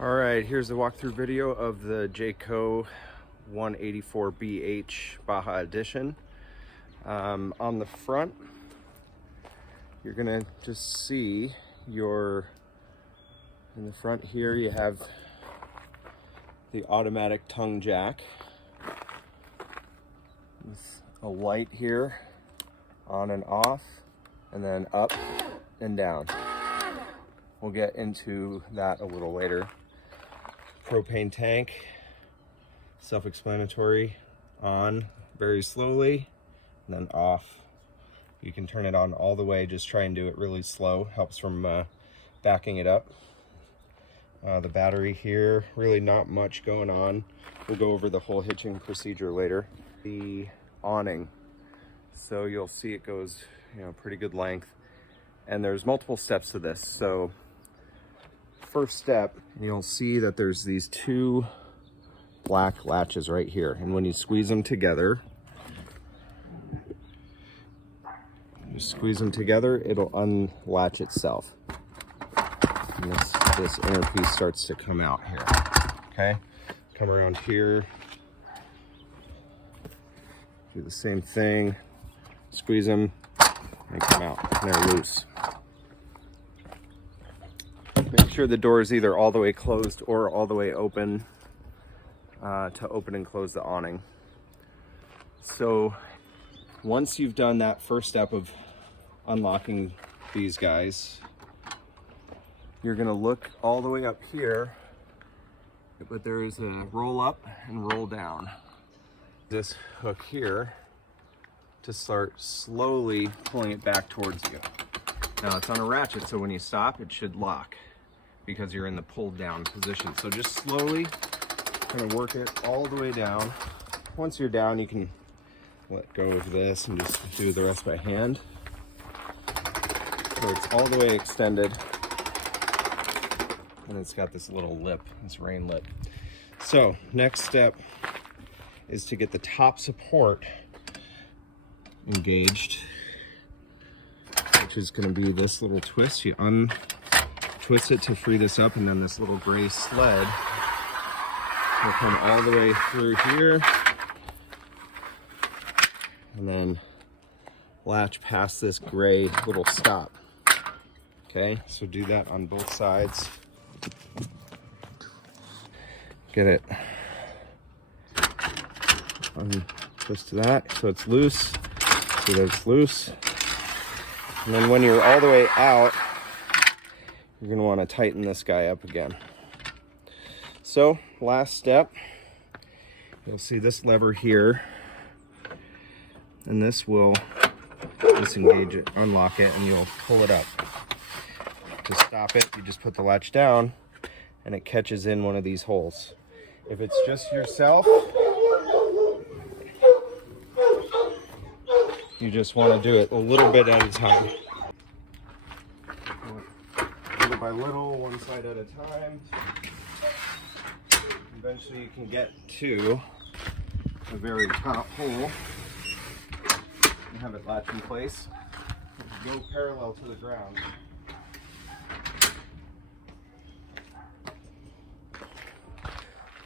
All right, here's the walkthrough video of the Jayco 184BH Baja Edition. On the front, you're gonna just see in the front here, you have the automatic tongue jack with a light here, on and off, and then up and down. We'll get into that a little later. Propane tank, self-explanatory, on very slowly, and then off. You can turn it on all the way, just try and do it really slow, helps from backing it up. The battery here, really not much going on. We'll go over the whole hitching procedure later. The awning, so you'll see it goes, pretty good length, and there's multiple steps to this. So first step, you'll see that there's these two black latches right here, and when you squeeze them together, it'll unlatch itself, and this inner piece starts to come out here. Okay, come around here, do the same thing, squeeze them, and come out, and they're loose. Make sure the door is either all the way closed or all the way open to open and close the awning. So once you've done that first step of unlocking these guys, you're gonna look all the way up here, but there is a roll up and roll down. This hook here to start slowly pulling it back towards you. Now it's on a ratchet, so when you stop, it should lock because you're in the pulled down position. So just slowly kind of work it all the way down. Once you're down, you can let go of this and just do the rest by hand. So it's all the way extended, and it's got this little lip, this rain lip. So next step is to get the top support engaged, which is going to be this little twist. You untwist it to free this up, and then this little gray sled will come all the way through here, and then latch past this gray little stop. Okay, so do that on both sides. Get it untwist that so it's loose. See that it's loose. And then when you're all the way out, you're going to want to tighten this guy up again. So last step, you'll see this lever here, and this will disengage it, unlock it, and you'll pull it up. To stop it, you just put the latch down and it catches in one of these holes. If it's just yourself, you just want to do it a little bit at a time. Little by little, one side at a time. Eventually you can get to the very top hole and have it latch in place. Go parallel to the ground.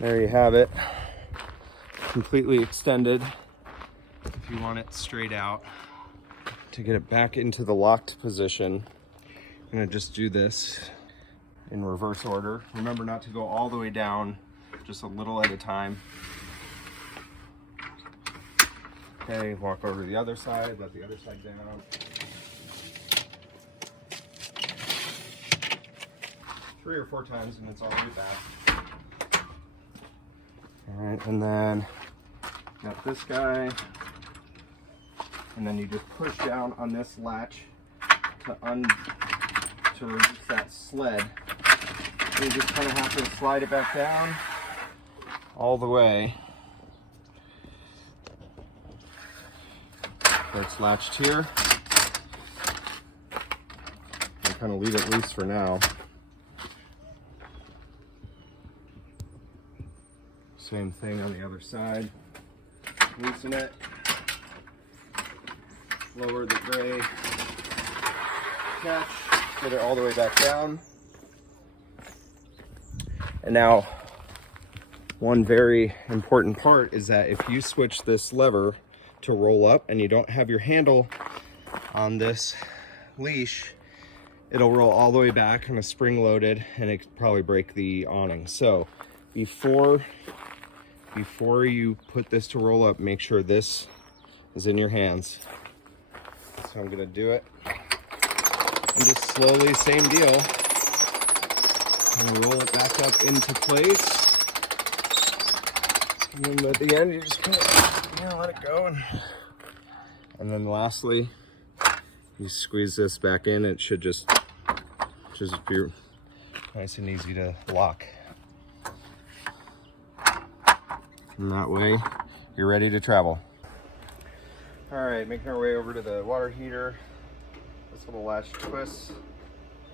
There you have it, completely extended. If you want it straight out, to get it back into the locked position, I'm gonna just do this in reverse order. Remember not to go all the way down, just a little at a time. Okay, walk over to the other side, let the other side down. Three or four times and it's all the way back. All right, and then got this guy, and then you just push down on this latch to release that sled. And you just kind of have to slide it back down all the way. So it's latched here. I'll kind of leave it loose for now. Same thing on the other side. Loosen it. Lower the gray catch. Get it all the way back down. And now, one very important part is that if you switch this lever to roll up and you don't have your handle on this leash, it'll roll all the way back on a spring loaded and it could probably break the awning. So before you put this to roll up, make sure this is in your hands. So I'm gonna do it and just slowly, same deal, and roll it back up into place. And then at the end, you just kind of let it go. And then lastly, you squeeze this back in. It should just be nice and easy to lock. And that way, you're ready to travel. All right, making our way over to the water heater. This little latch twists,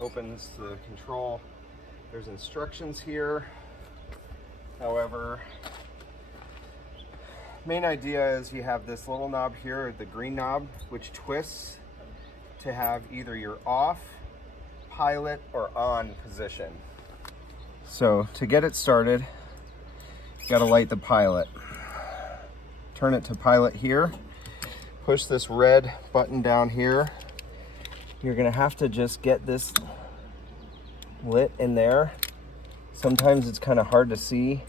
opens the control. There's instructions here. However, main idea is you have this little knob here, the green knob, which twists to have either your off, pilot, or on position. So to get it started, you gotta light the pilot. Turn it to pilot here. Push this red button down here. You're gonna have to just get this lit in there. Sometimes it's kind of hard to see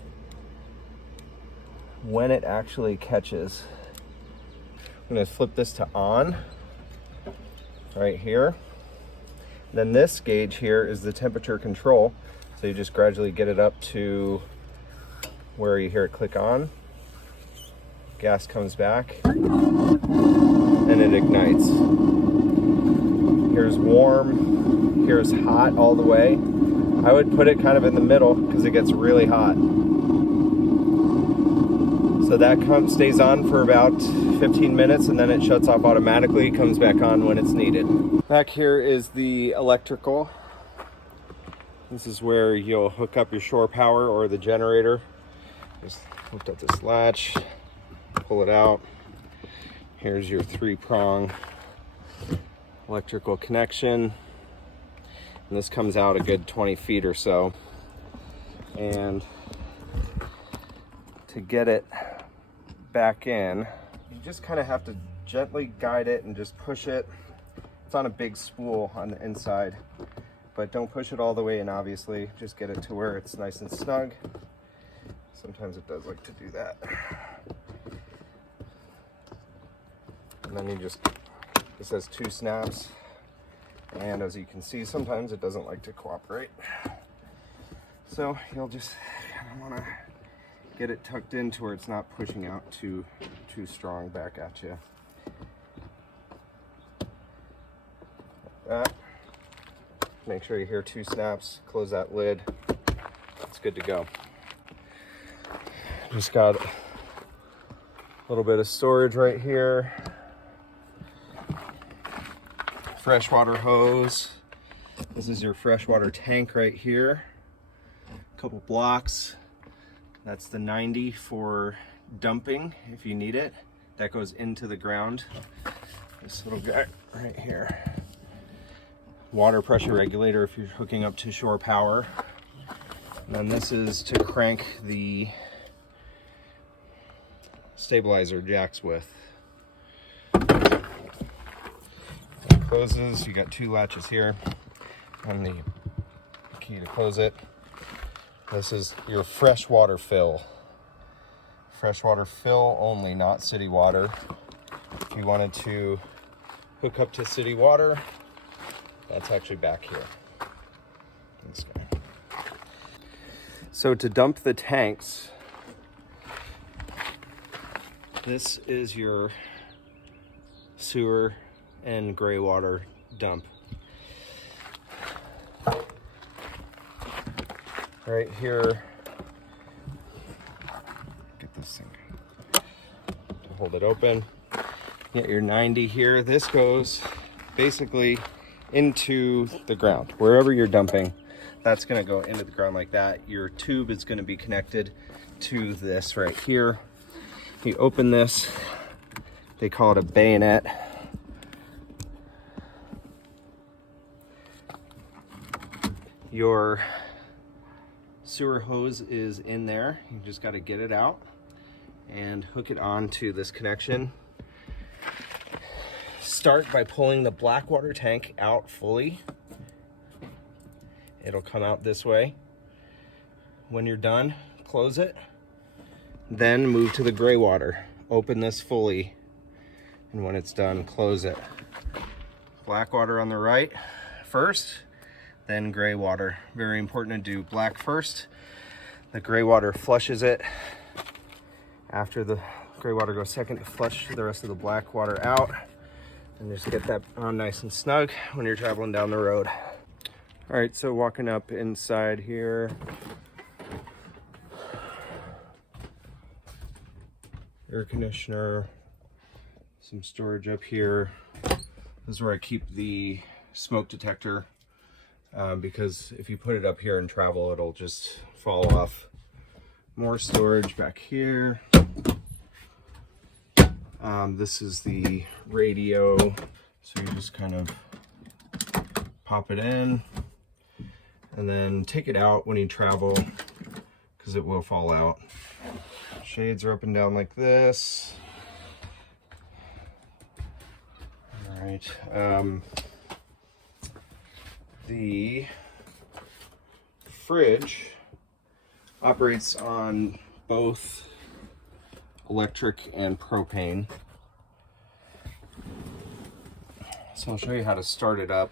when it actually catches. I'm gonna flip this to on right here. Then this gauge here is the temperature control. So you just gradually get it up to where you hear it click on. Gas comes back and it ignites. Here's warm, here's hot all the way. I would put it kind of in the middle because it gets really hot. So that stays on for about 15 minutes and then it shuts off automatically, comes back on when it's needed. Back here is the electrical. This is where you'll hook up your shore power or the generator. Just lift up this latch, pull it out. Here's your 3-prong electrical connection. And this comes out a good 20 feet or so. And to get it back in, you just kind of have to gently guide it and just push it. It's on a big spool on the inside, but don't push it all the way in, obviously. Just get it to where it's nice and snug. Sometimes it does like to do that. And then you just, it says 2 snaps. And as you can see, sometimes it doesn't like to cooperate. So you'll just kind of want to get it tucked in to where it's not pushing out too strong back at you. Like that. Make sure you hear 2 snaps, close that lid. It's good to go. Just got a little bit of storage right here. Freshwater hose. This is your freshwater tank right here. A couple blocks. That's the 90 for dumping if you need it. That goes into the ground. This little guy right here. Water pressure regulator if you're hooking up to shore power. And then this is to crank the stabilizer jacks with. It closes. You got 2 latches here and the key to close it. This is your freshwater fill. Freshwater fill only, not city water. If you wanted to hook up to city water, that's actually back here. This guy. So to dump the tanks, this is your sewer and gray water dump. Right here, get this thing, hold it open, get your 90 here. This goes basically into the ground. Wherever you're dumping, that's gonna go into the ground like that. Your tube is gonna be connected to this right here. You open this, they call it a bayonet. Your sewer hose is in there. You just got to get it out and hook it onto this connection. Start by pulling the black water tank out fully. It'll come out this way. When you're done, close it. Then move to the gray water. Open this fully. And when it's done, close it. Black water on the right first, then gray water. Very important to do black first. The gray water flushes it. After the gray water goes second, to flush the rest of the black water out. And just get that on nice and snug when you're traveling down the road. All right, so walking up inside here. Air conditioner, some storage up here. This is where I keep the smoke detector because if you put it up here and travel, it'll just fall off. More storage back here. This is the radio, so you just kind of pop it in and then take it out when you travel because it will fall out. Shades are up and down like this. All right. The fridge operates on both electric and propane. So I'll show you how to start it up.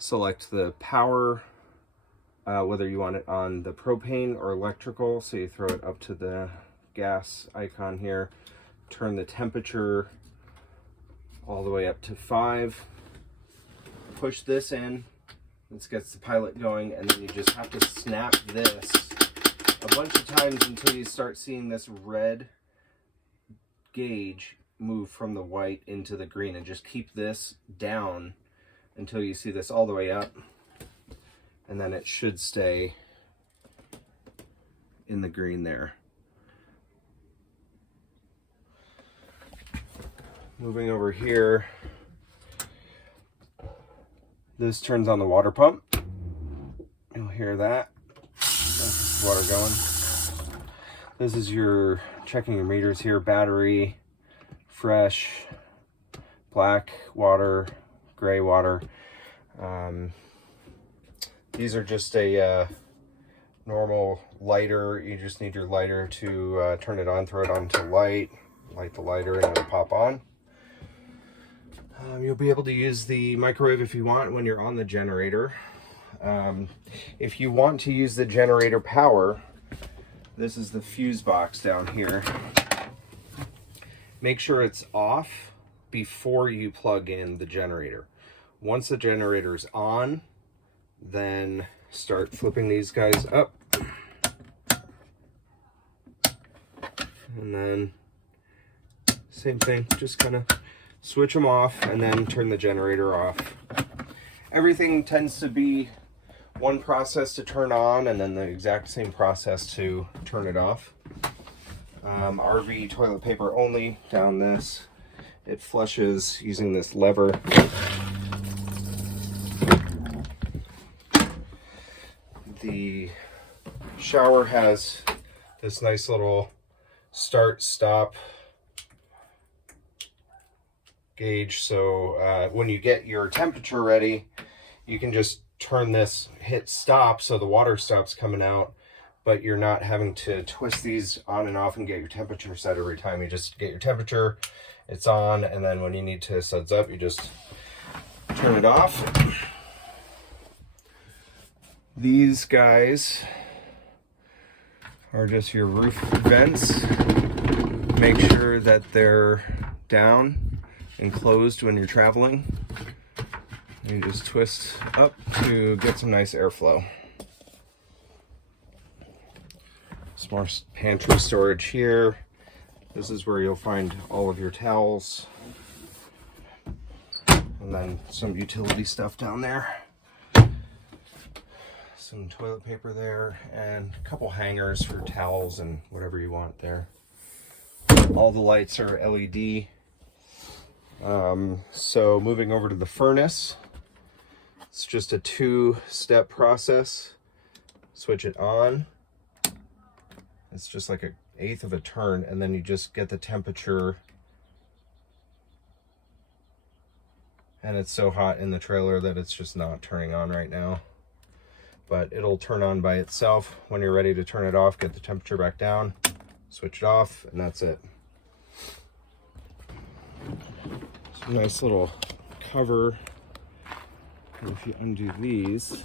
Select the power, whether you want it on the propane or electrical. So you throw it up to the gas icon here. Turn the temperature all the way up to 5. Push this in. This gets the pilot going, and then you just have to snap this a bunch of times until you start seeing this red gauge move from the white into the green, and just keep this down until you see this all the way up, and then it should stay in the green there. Moving over here, this turns on the water pump. You'll hear that. That's water going. This is your checking your meters here. Battery, fresh, black water, gray water. These are just a normal lighter. You just need your lighter to turn it on, throw it on to light the lighter, and it'll pop on. You'll be able to use the microwave if you want when you're on the generator. If you want to use the generator power, this is the fuse box down here. Make sure it's off before you plug in the generator. Once the generator's on, then start flipping these guys up. And then same thing, just kind of switch them off and then turn the generator off. Everything tends to be one process to turn on and then the exact same process to turn it off. RV toilet paper only down this. It flushes using this lever. The shower has this nice little start stop gauge, so when you get your temperature ready, you can just turn this, hit stop, so the water stops coming out, but you're not having to twist these on and off and get your temperature set every time. You just get your temperature, it's on, and then when you need to suds up, you just turn it off. These guys are just your roof vents. Make sure that they're down and closed when you're traveling. You just twist up to get some nice airflow. Some more pantry storage here. This is where you'll find all of your towels. And then some utility stuff down there. Some toilet paper there, and a couple hangers for towels and whatever you want there. All the lights are LED. So moving over to the furnace. It's just a 2-step process. Switch it on. It's just like 1/8 of a turn, and then you just get the temperature. And it's so hot in the trailer that it's just not turning on right now. But it'll turn on by itself. When you're ready to turn it off, get the temperature back down, switch it off, and that's it. It's a nice little cover. And if you undo these,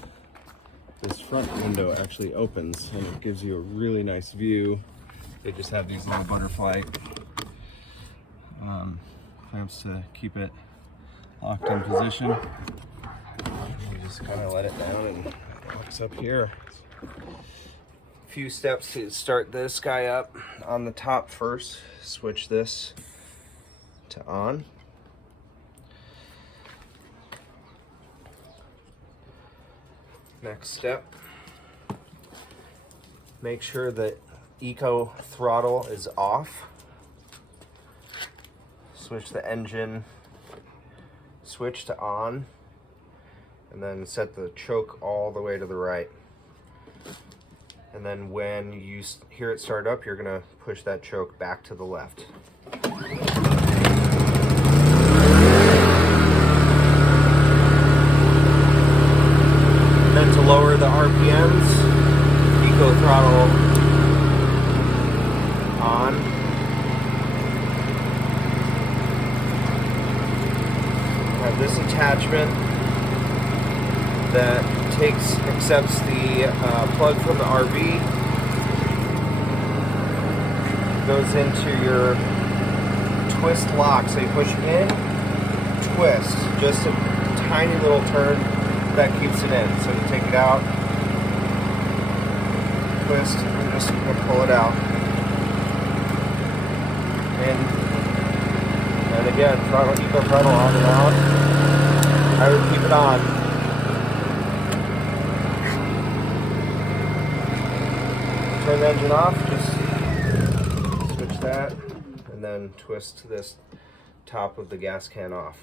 this front window actually opens and it gives you a really nice view. They just have these little butterfly clamps to keep it locked in position. You just kind of let it down and it locks up here. A few steps to start this guy up. On the top first, switch this to on. Next step, make sure that Eco throttle is off. Switch the engine switch to on, and then set the choke all the way to the right. And then when you hear it start up, you're gonna push that choke back to the left. Then to lower the RPMs, Eco throttle on. Have this attachment that accepts the plug from the RV, goes into your twist lock. So you push in, twist, just a tiny little turn that keeps it in. So you take it out, twist, and just pull it out. And again, Eco throttle on and out. I would keep it on. Turn the engine off, just switch that, and then twist this top of the gas can off.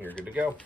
You're good to go.